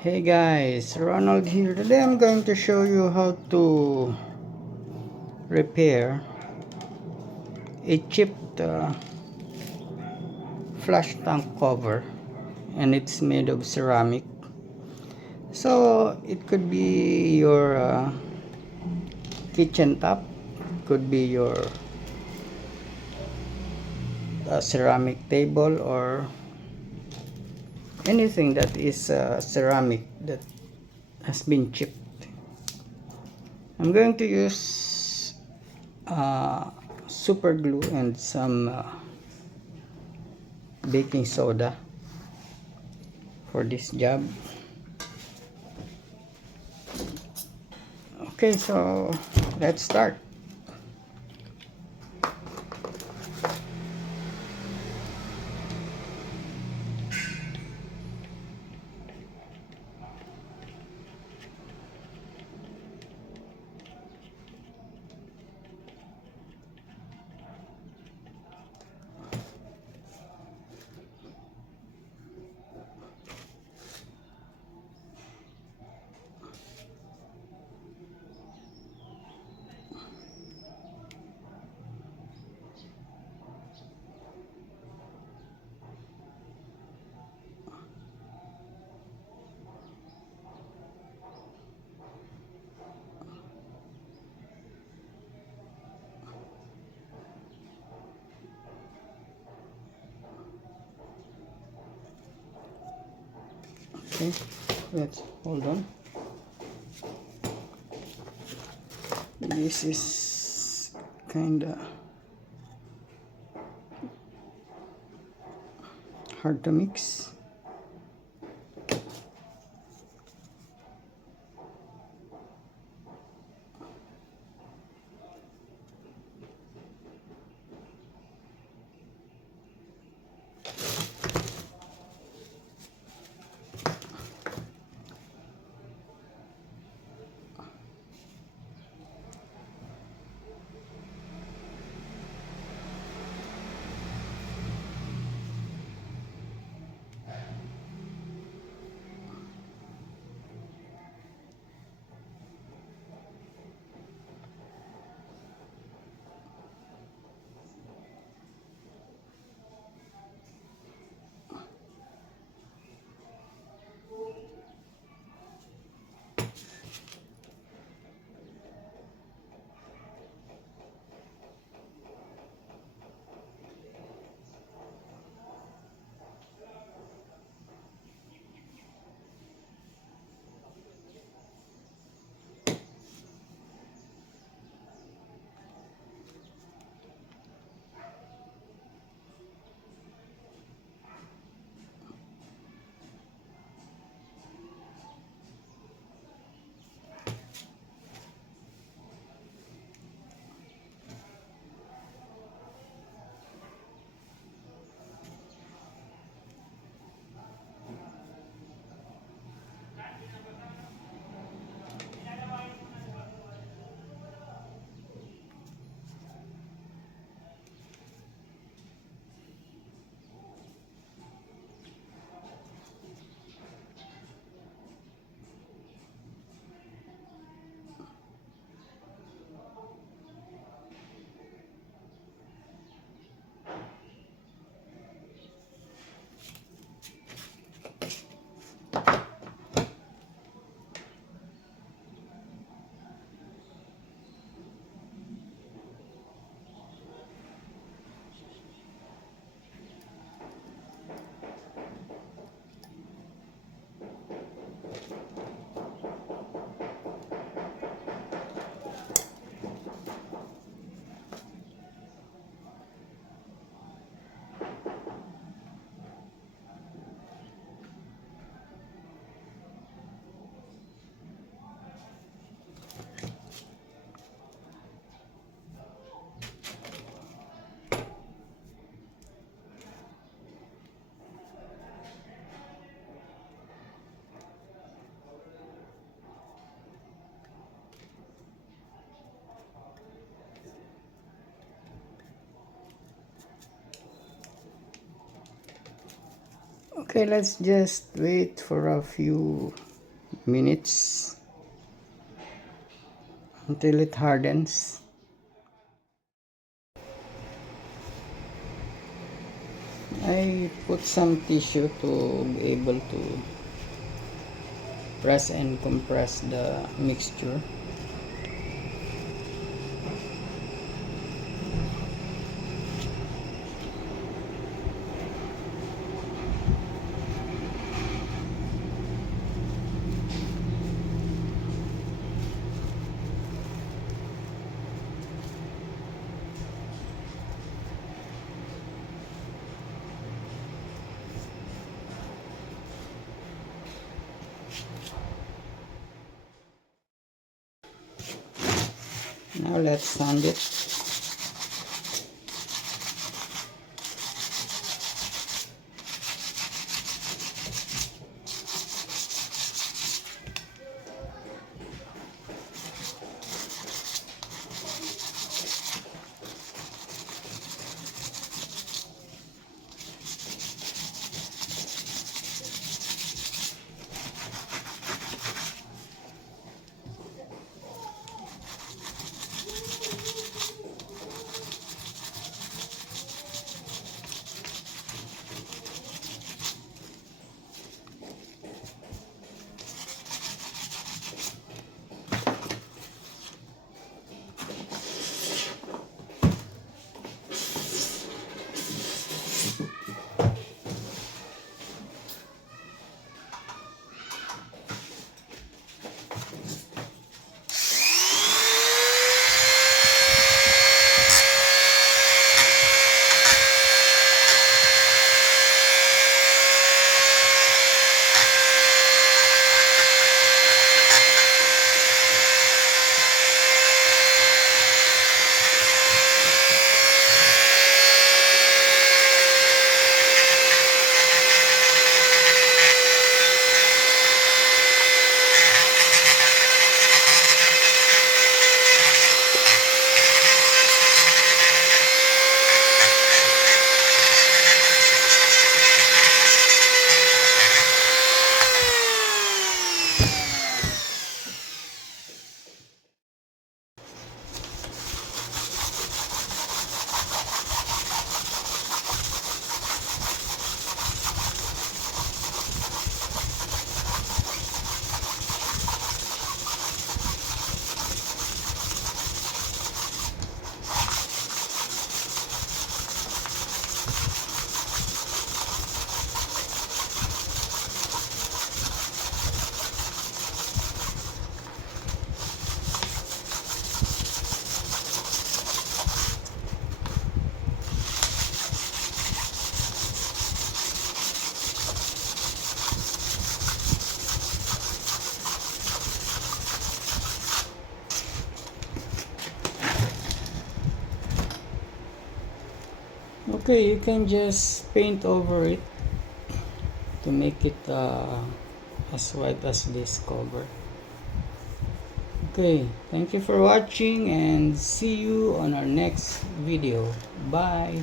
Hey guys, Ronald here. Today I'm going to show you how to repair a chipped flush tank cover, and it's made of ceramic. So it could be your kitchen top, could be your ceramic table, or anything that is ceramic that has been chipped. I'm going to use super glue and some baking soda for this job. Okay, so let's start. Okay, let's hold on. This is kinda hard to mix. Okay, let's just wait for a few minutes until it hardens. I put some tissue to be able to press and compress the mixture. Now let's sand it. Okay, you can just paint over it to make it as white as this cover. Okay, thank you for watching and see you on our next video. Bye.